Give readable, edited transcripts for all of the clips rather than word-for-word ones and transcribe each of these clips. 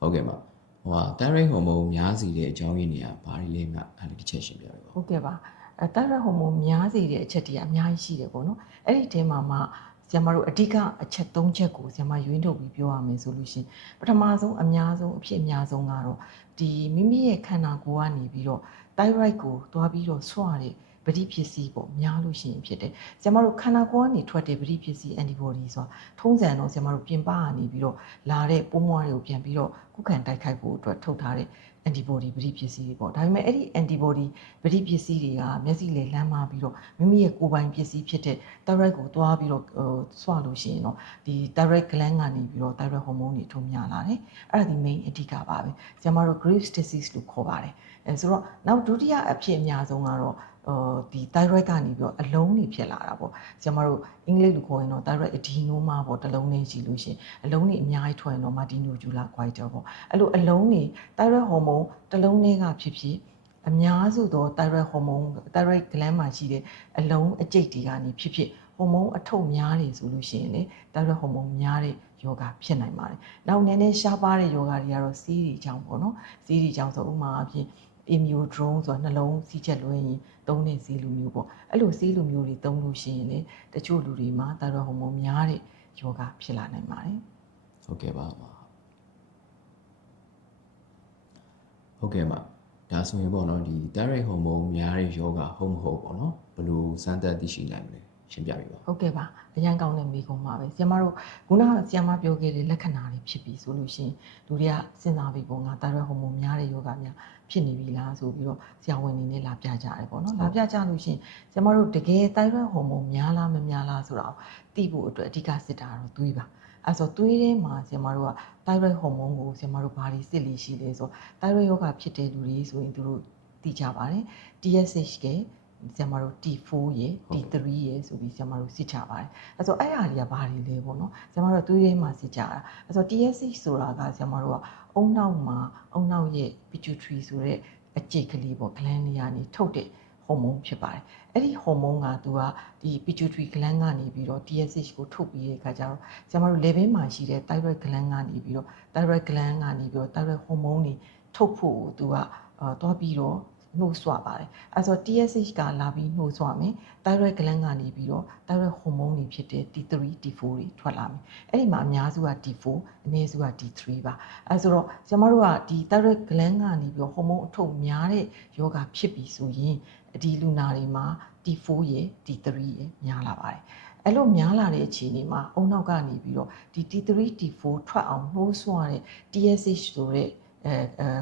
ဟုတ်ကဲ့ပါဟိုဟာ thyroid hormone များစီတဲ့အကြောင်းရင်းတွေကဘာတွေလဲမှအဲ့ဒီတစ်ချက်ရှင်းပြပေးပါဟုတ်ကဲ့ပါthyroid hormone များစေတဲ့အချက်တွေအများကြီးရှိတယ်ပေါ့နော်အဲ့ဒီထဲမှာမှဆရာမတို့အဓိကအချက်၃ချက်ကိုဆရာမရွေးထုတ်ပြီးပြောရမယ်ဆိုလို့ရှိရင်ပထမဆုံးအများဆုံးအဖြစ်အများဆုံးကတော့ဒီမိမိရဲ့ခန္ဓာကိုယ်ကနေပြီးတော့ thyroid ကိုသွားပြီးတော့ဆွတဲ့ပဋိဖြစ်စီပေါ့များလို့ရှိရင်ဖြစ်တယ်ဆရာမတို့ခန္ဓာကိုယ်ကနေထွက်တဲ့ပဋိဖြစ်စီ antibody ဆိုတာထုံးစံတော့ဆရာမတို့ပြင်ပကနေပြီးတော့လာတဲ့ပိုးမွှားတွေကိုပြန်ပြီးတော့ခုခံတိုက်ခိုက်ဖို့အတွက်ထုတ်ထားတဲ့ antibody ပဋိဖြစ်စီတွေပေါ့ဒါပေမဲ့အဲ့ဒီ antibody ပဋိဖြစ်စီတွေကမျက်စိလေလှမ်းမပြီးတော့မိမိရဲ့ကိုယ်ပိုင်ပစ္စည်းဖြစ်တဲ့ thyroid ကိုသွားပြီးတော့ဆွလို့ရှိရင်တော့ဒီ thyroid gland ကနေပြီးတော့ thyroid hormone တွေထုတ်များလာတယ်အဲ့ဒါဒီ main အဓိကပါပဲဆရာမတို့ Graves' disease လို့ခေါ်ပါတယ်ဆိုတော့နောက်ဒုတိယအဖြစ်အများဆုံးကတော့ဒီ thyroid ကနေပြီးတော့အလုံးတွေဖြစ်လာတာပေါ့ဆရာမတို့အင်္ဂလိပ်လိုခေါ်ရင်တော့ thyroid adenoma ပေါ့တစ်လုံးနဲ့ရှိလို့ရှိရင်အလုံးတွေအများကြီးထွက်ရင်တော့ Martinodular goiter ပေါ့အဲ့လိုအလုံးတွေ thyroid hormone တစ်လုံးနဲ့ကဖြစ်ဖြစ်အများစုသော thyroid hormone thyroid gland မှာရှိတဲ့အလုံးအကျိတ်တွေကနေဖြစ်ဖြစ်ဟော်မုန်းအထုတ်များတယ်ဆိုလို့ရှိရင်လေ thyroid hormone များတဲ့ယောဂဖြစ်နိုင်ပါတယ်။နောက်နည်းနည်းရှားပါးတဲ့ယောဂတွေကတော့ဆေးတွေကြောင့်ပေါ့နော်။ဆေးတွေကြောင့်ဆိုဥမာအဖြစ် immunodrone ဆိုတာနှလုံးစီးချက်လွှဲရင်သုံးတဲ့ဆေးလူမျိုးပေါ့။အဲ့လိုဆေးလူမျိုးတွေသုံးလို့ရှိရင်လေတချို့လူတွေမှာ thyroid hormone များတဲ့ယောဂဖြစ်လာနိုင်ပါတယ်။ဟုတ်ကဲ့ပါဟုတ်ကဲ့ပါဒါဆိုရင်ပေါ့နော်ဒီ thyroid hormone များတဲ့ယောဂဟုတ်မဟုတ်ပေါ့နော်ဘယ်လိုစမ်းသပ်သိရှိနိုင်မလဲရှင်းပြပေးပါဟုတ်ကဲ့ပါအရန်ကောင်းတဲ့မိကုံးပါပဲဆရာမတို့ခုနဆရာမပြောခဲ့တဲ့လက္ခဏာတွေဖြစ်ပြီးဆိုလို့ရှိရင်လူတွေကစဉ်းစားပြီးပေါ့ငါ thyroid hormone များတဲ့ယောဂများဖြစ်နေပြီလားဆိုပြီးတော့ဆရာဝန်တွေနဲ့လာပြကြတယ်ပေါ့နော်လာပြကြလို့ရှိရင်ဆရာမတို့တကယ် thyroid hormone များလားမများလားဆိုတာကိုသိဖို့အတွက်အဓိကစစ်တာတော့သွေးပါအဲ့ဆိုသွေးထဲမှာဆရာမတို့က thyroid hormone ကိုဆရာမတို့ဘာတွေစစ်လို့ရှိလဲဆို thyroid ယောဂဖြစ်တဲ့လူတွေဆိုရင်သူတို့သိကြပါတယ် TSH ကဆရာမတို့ T4 ရယ် T3 ရယ်ဆိုပြီးဆရာမတို့စစ်ချပါတယ်အဲ့ဆိုအဲ့ဟာတွေကဘာတွေလဲပေါ့နော်ဆရာမတို့သွေးထဲမှာစစ်ကြတာအဲ့ဆို TSH ဆိုတာကဆရာမတို့ကအုံနောက်ရဲ့ pituitary ဆိုတဲ့အကျိတ်ကလေးပေါ့ gland လေးကနေထုတ်တဲ့ဟော်မုန်းဖြစ်ပါတယ်အဲ့ဒီဟော်မုန်းကသူကဒီ pituitary gland ကနေပြီးတော့ TSH ကိုထုတ်ပြီးတဲ့အခါကျတော့ဆရာမတို့ level မှာရှိတဲ့ thyroid gland ကနေပြီးတော့ thyroid gland ကနေပြီးတော့ thyroid hormone တွေထုတ်ဖို့သူကတွားပြီးတော့နှိုးဆွပါတယ်အဲဆို TSH ကလာပြီးနှိုးဆွမယ် thyroid gland ကနေပြီးတော့ thyroid hormone တွေဖြစ်တဲ့ T3 T4 တွေထွက်လာမယ်အဲ့ဒီမှာအများစုက T4 အနည်းစုက T3 ပါအဲဆိုတော့ဆရာမတို့ကဒီ thyroid gland ကနေပြီးတော့ hormone အထုတ်များတဲ့ယောဂဖြစ်ပြီဆိုရင်ဒီလူနာတွေမှာ T4 ရယ် T3 ရယ်များလာပါတယ်အဲ့လိုများလာတဲ့အခြေအနေမှာအုံနောက်ကနေပြီးတော့ဒီ T3 T4 ထွက်အောင်နှိုးဆွတဲ့ TSH ဆိုတဲ့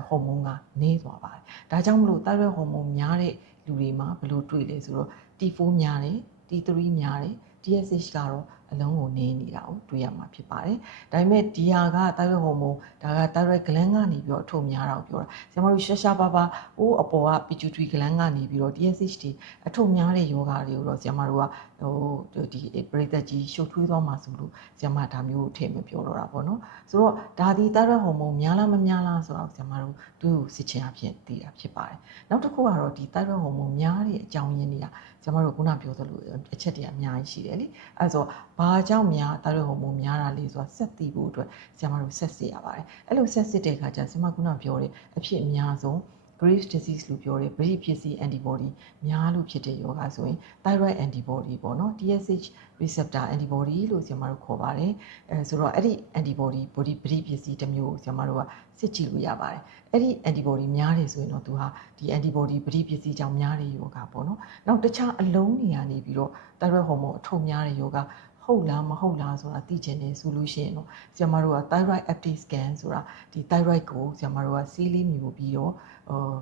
ဟော်မုန်းကနေသွားပါတယ်။ဒါကြောင့်မလို့ thyroid hormone များတဲ့လူတွေမှာဘယ်လိုတွေ့လဲဆိုတော့ T4 များတယ် T3 များတယ် TSH ကတော့အလုံးကိုနေနေတာကိုတွေ့ရမှာဖြစ်ပါတယ်။ဒါပေမဲ့ဒီဟာက thyroid hormone ဒါက thyroid gland ကနေပြီးတော့အထုတ်များတာကိုပြောတာ။ဆရာမတို့ရှားပါပါအပေါ်က pituitary gland ကနေပြီးတော့ TSH တွေအထုတ်များတဲ့ယောဂတွေကိုတော့ဆရာမတို့ကဒီပရိသတ်ကြီးရှုပ်ထွေးသွားမှာဆိုလို့ဆရာမဒါမျိုးထည့်မပြောတော့တာပေါ့နော်ဆိုတော့ဒါဒီ thyroid hormone များလားမများလားဆိုတော့ဆရာမတို့သူ့ကိုစစ်ချင်အဖြစ်သိတာဖြစ်ပါတယ်နောက်တစ်ခုကတော့ဒီ thyroid hormone များတဲ့အကြောင်းရင်းတွေကဆရာမတို့ခုနပြောသလိုအချက်တွေအများကြီးရှိတယ်လေအဲဆိုဘာကြောင့်များ thyroid hormone များတာလဲဆိုတာဆက်သိဖို့အတွက်ဆရာမတို့ဆက်စစ်ရပါတယ်အဲ့လိုဆက်စစ်တဲ့အခါကျဆရာမခုနပြောတဲ့အဖြစ်အများဆုံးGraves' disease လို့ပြောတဲ့ပဋိဖြစ်စီ antibody များလို့ဖြစ်တဲ့ယောဂဆိုရင် thyroid antibody ပေါ့နော် TSH receptor antibody လို့ဆရာမတို့ခေါ်ပါတယ်ဆိုတော့အဲ့ဒီ antibody ပဋိဖြစ်စီတစ်မျိုးကိုဆရာမတို့ကစစ်ကြည့်လို့ရပါတယ်အဲ့ဒီ antibody များတယ်ဆိုရင်တော့သူဟာဒီ antibody ပဋိဖြစ်စီကြောင့်များတဲ့ယောဂပေါ့နော်နောက်တခြားအလုံးတွေကနေပြီးတော့ thyroid hormone အထုတ်များတဲ့ယောဂဟုတ်လားမဟုတ်လားဆိုတာသိချင်တယ်ဆိုလို့ရှိရင်တော့ဆရာမတို့က thyroid uptake scan ဆိုတာဒီ thyroid ကိုဆရာမတို့ကဆေးလေးမျိုးပြီးတော့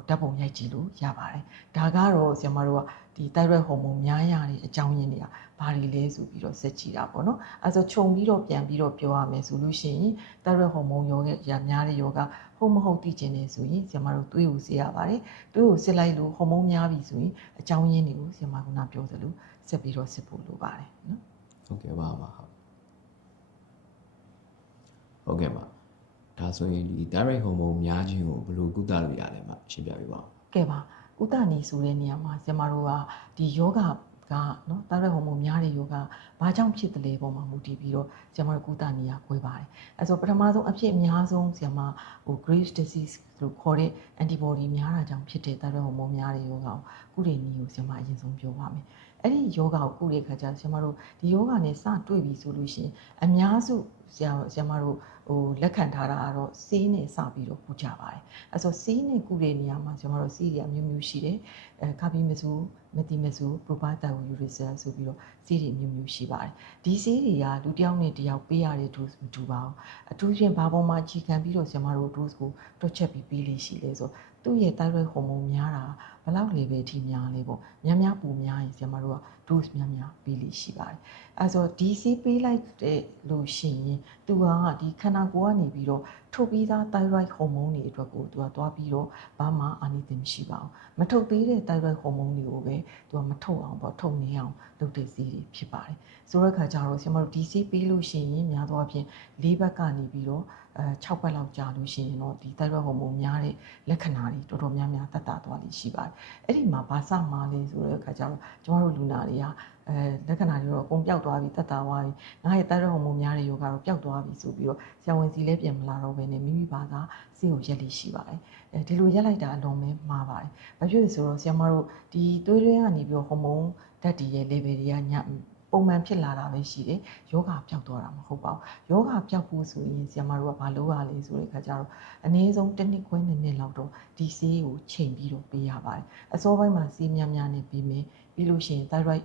ဓာတ်ပုံရိုက်ကြည့်လို့ရပါတယ်ဒါကတော့ဆရာမတို့ကဒီ thyroid hormone များရတဲ့အကြောင်းရင်းတွေကဘာတွေလဲဆိုပြီးတော့ဆက်ကြည့်တာပေါ့နော်အဲဆိုခြုံပြီးတော့ပြန်ပြီးတော့ပြောရမယ်ဆိုလို့ရှိရင် thyroid hormone ရောရများတဲ့ယောဂဟုတ်မဟုတ်သိချင်တယ်ဆိုရင်ဆရာမတို့သွေးကိုစစ်ရပါတယ်သွေးကိုစစ်လိုက်လို့ hormone များပြီဆိုရင်အကြောင်းရင်းတွေကိုဆရာမကပြောသလိုဆက်ပြီးတော့စစ်ဖို့လိုပါတယ်နော်ဟုတ်ကဲ့ပါဟုတ်ကဲ့ပါဒါဆိုရင်ဒီ thyroid hormone များခြင်းကိုဘယ်လိုကုသလို့ရလဲမှရှင်းပြပေးပါဦးကဲပါဥဒနီဆိုတဲ့နေရာမှာဆရာမတို့ကဒီယောဂ နော်တာရက်ဟော်မုန်းများတဲ့ယောဂဘာကြောင့်ဖြစ်တယ်လဲပုံမှာမူတည်ပြီးတော့ဆရာမတို့ကုသနေရခွဲပါတယ်အဲဆိုပထမဆုံးအဖြစ်အများဆုံးဆရာမGraves disease လို့ခေါ်တဲ့ antibody များတာကြောင့်ဖြစ်တဲ့တာရက်ဟော်မုန်းများတဲ့ယောဂကိုကုတဲ့နည်းကိုဆရာမအရင်ဆုံးပြောပါမယ်အဲ့ဒီယောဂကိုကုတဲ့အခါကျဆရာမတို့ဒီယောဂနဲ့စတွေ့ပြီဆိုလို့ရှိရင်အများစုဆရာမတို့လက်ခံထားတာကတော့ဆေးနဲ့စပြီးတော့ကုကြပါတယ်အဲဆိုဆေးနဲ့ကုတဲ့နေရာမှာဆရာမတို့ဆေးတွေအမျိုးမျိုးရှိတယ်ကာဘီမဇူမက်သီမဇူပရိုပါတိုင်ယူရီဆယ်ဆိုပြီးတော့ဆေးတွေမျိုးမျိုးရှိပါတယ်ဒီဆေးတွေကလူတစ်ယောက်နဲ့တစ်ယောက်ပေးရတဲ့ dose မတူပါဘူးအထူးဖြင့်ဘာပေါ်မှာအခြေခံပြီးတော့ဆရာမတို့ dose ကိုတွက်ချက်ပြီးပေးလိမ့်ရှိလဲဆိုသူ့ရဲ့ thyroid hormone များတာဘယ်လောက် level ထိများလဲပေါ့များပူများရင်ဆရာမတို့က dose များပေးလိမ့်ရှိပါတယ်အဲဆိုဒီဆေးပေးလိုက်တဲ့လို့ရှိရင်သူကဒီခန္ဓာကိုယ်ကနေပြီးတော့ထုတ်ပြီးသား thyroid hormone တွေအတွက်ကိုသူကသွားပြီးတော့ဘာမှအာနိသင်မရှိပါဘူးမထုတ်သေးတဲ့ thyroid hormone တွေကိုပဲသူကမထုတ်အောင်ပေါ့ထုတ်နေအောင်လုပ်တဲ့ဆေးတွေဖြစ်ပါတယ်ဆိုတော့အခါကျတော့ဆရာမတို့ဒီဆေးပေးလို့ရှိရင်များသောအားဖြင့်၄ဘက်ကနေပြီးတော့6ဘက်လောက်ကြာလို့ရှိရင်တော့ဒီ thyroid hormone များတဲ့လက္ခဏာတွေတော်တော်များသက်သာသွားလိမ့်ရှိပါတယ်အဲ့ဒီမှာဘာစမှာလဲဆိုတဲ့အခါကျတော့ကျမတို့လူနာတွေကလက္ခဏာတွေတော့အကုန်ပျောက်သွားပြီသက်သာသွားပြီငါရဲ့ thyroid hormone များတဲ့ယောဂတော့ပျောက်သွားပြီဆိုပြီးတော့ဆရာဝန်စီလည်းပြန်မလာတော့ဘဲနဲ့မိမိဘာသာဆေးကိုရက်လိရှိပါတယ်ဒီလိုရက်လိုက်တာအလွန်ပဲမှားပါတယ်ဘာဖြစ်လဲဆိုတော့ဆရာမတို့ဒီသွေးတွင်းကနေပြီးတော့ hormone ဓာတ်တွေရဲ့ level တွေကပုံမှန်ဖြစ်လာတာပဲရှိတယ်ယောဂပျောက်သွားတာမဟုတ်ပါဘူးယောဂပျောက်ဖို့ဆိုရင်ဆရာမတို့ကဘာလုပ်ရလဲဆိုတဲ့အခါကျတော့အနည်းဆုံး1နှစ်ခွဲ2နှစ်လောက်တော့ဒီဆေးကိုချိန်ပြီးတော့ပေးရပါတယ်အစောပိုင်းမှာဆေးများနဲ့ပေးမယ်ပြီးလို့ရှိရင် thyroid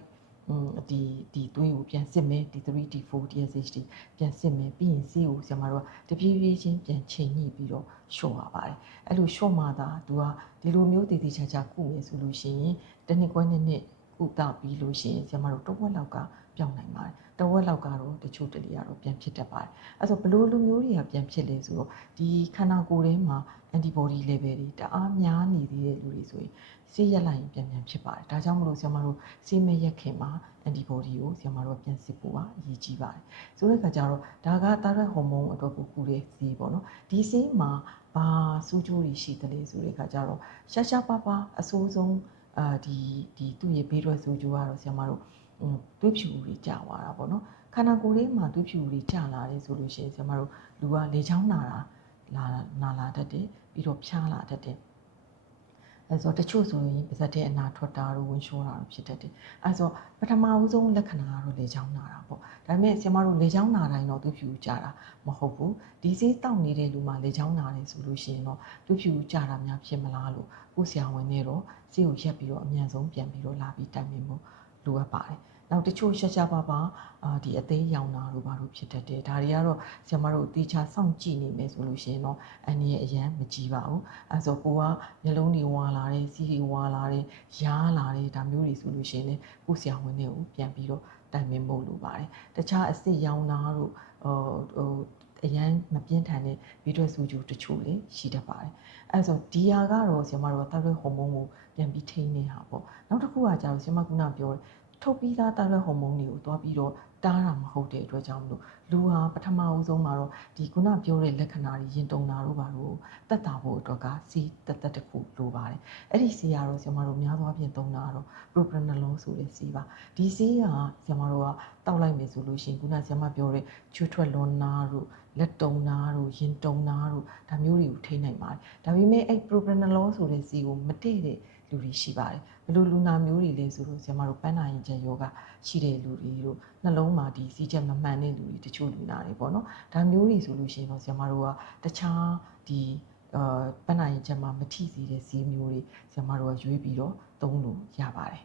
ဒီသွေးကိုပြန်စစ်မယ် D3 D4 DSH တွေပြန်စစ်မယ်ပြီးရင်ဆေးကိုဆရာမတို့ကတပြေးပြေးချင်းပြန်ချိန်ညှိပြီးတော့လျှော့ရပါတယ်အဲ့လိုလျှော့မှသာသူကဒီလိုမျိုးတည်တည်ချာချာကုမယ်ဆိုလို့ရှိရင်1နှစ်ခွဲ2နှစ်ကုသပြီးလို့ရှိရင်ဆရာမတို့တစ်ဝက်လောက်ကပြောင်းနိုင်ပါတယ်တစ်ဝက်လောက်ကတော့တချို့တလေကတော့ပြန်ဖြစ်တတ်ပါတယ်အဲ့ဆိုဘလို့လူမျိုးတွေကပြန်ဖြစ်လဲဆိုတော့ဒီခန္ဓာကိုယ်ထဲမှာ antibody level တွေတအားများနေသေးတဲ့လူတွေဆိုရင်ဆေးရက်လိုက်ရင်ပြန်ဖြစ်ပါတယ်ဒါကြောင့်မလို့ဆရာမတို့ဆေးမရက်ခင်မှာ antibody ကိုဆရာမတို့ပြန်စစ်ဖို့ကအရေးကြီးပါတယ်ဆိုတဲ့အခါကျတော့ဒါက thyroid hormone အတွက်ကိုကုတဲ့ဆေးပေါ့နော်ဒီဆေးမှာဘာစူးကျိုးတွေရှိသလဲဆိုတဲ့အခါကျတော့ရှားပါးအဆိုးဆုံးဒီသူ့ရဲ့ဘေးထွက်ဆိုးကျိုးကတော့ဆရာမတို့သွေးဖြူတွေကျသွားတာပေါ့နော်ခန္ဓာကိုယ်ထဲမှာသွေးဖြူတွေကျလာတယ်ဆိုလို့ရှိရင်ဆရာမတို့လူကလေချောင်းနာလာတတ်တယ်ပြီးတော့ဖျားလာတတ်တယ်အဲဆိုတချို့ဆိုရင်ပါးစပ်ထဲအနာထွက်တာတို့ဝင်လျှောတာတို့ဖြစ်တတ်တယ်အဲဆိုပထမဦးဆုံးလက္ခဏာကတော့လေချောင်းနာတာပေါ့ဒါပေမဲ့ဆရာမတို့လေချောင်းနာတိုင်းတော့သွေးဖြူကျတာမဟုတ်ဘူးဒီဆေးတောက်နေတဲ့လူမှာလေချောင်းနာတယ်ဆိုလို့ရှိရင်တော့သွေးဖြူကျတာများဖြစ်မလားလို့ကိုဆရာဝန်နဲ့တော့ဆေးကိုရက်ပြီးတော့အမြန်ဆုံးပြန်ပြီးတော့လာပြီးတိုင်ပင်ဖို့လိုအပ်ပါတယ်နောက်တချို့ရှားပါးဒီအသေးရောင်တာတို့ဘာလို့ဖြစ်တတ်တယ်ဒါတွေကတော့ဆရာမတို့တေချာစောင့်ကြည့်နေမယ်ဆိုလို့ရှိရင်တော့အနည်းအရန်မကြည့်ပါဘူးအဲဆိုကိုကမျိုးလုံးတွေဝါလာတယ်စီးတွေဝါလာတယ်ရားလာတယ်ဒါမျိုးတွေဆိုလို့ရှိရင်လည်းကိုဆရာဝန်နဲ့ကိုပြန်ပြီးတော့တိုင်ပင်ဖို့လိုပါတယ်တခြားအစစ်ရောင်တာတို့အရန်မပြင်းထန်တဲ့ဗီဒီယိုဆူဂျူတချို့လည်းရှိတတ်ပါတယ်အဲဆိုဒီဟာကတော့ဆရာမတို့က thyroid hormone ကိုပြန်ပြီးထိန်းနေတာပေါ့နောက်တစ်ခုကကျတော့ဆရာမကပြောတယ်ထုတ်ပြီးသား thyroid hormone တွေကိုတွားပြီးတော့တားတာမဟုတ်တဲ့အတွက်ကြောင့်မလို့လူဟာပထမဦးဆုံးမှာတော့ဒီခုနပြောတဲ့လက္ခဏာတွေရင်တုန်တာတို့ဘာလို့တက်တာဖို့အတွက်ကစီးတက်တစ်ခုလိုပါတယ်အဲ့ဒီစီးကတော့ဆရာမတို့များသောအားဖြင့်သုံးတာကတော့ propranolol ဆိုတဲ့စီးပါဒီစီးကဆရာမတို့ကတောက်လိုက်မယ်ဆိုလို့ရှိရင်ခုနဆရာမပြောတဲ့ချွေးထွက်လွန်နာတို့လက်တုံနာတို့ရင်တုံနာတို့ဒါမျိုးတွေကိုထိနိုင်ပါတယ်ဒါပေမဲ့အဲ့ propranolol ဆိုတဲ့စီးကိုမတည့်တဲ့လူတွေရှိပါတယ်ဘယ်လိုလူနာမျိုးတွေလဲဆိုတော့ဆရာမတို့ပန်းနာရင်ကျယောဂရှိတဲ့လူတွေတို့နှလုံးမှာဒီစီးချက်မမှန်တဲ့လူတွေတချို့လူနာတွေပေါ့နော်ဒါမျိုးတွေဆိုလို့ရှိရင်တော့ဆရာမတို့ကတခြားဒီပန်းနာရင်ချက်မှာမထိစေတဲ့ဈေးမျိုးတွေဆရာမတို့ကရွေးပြီးတော့သုံးလို့ရပါတယ်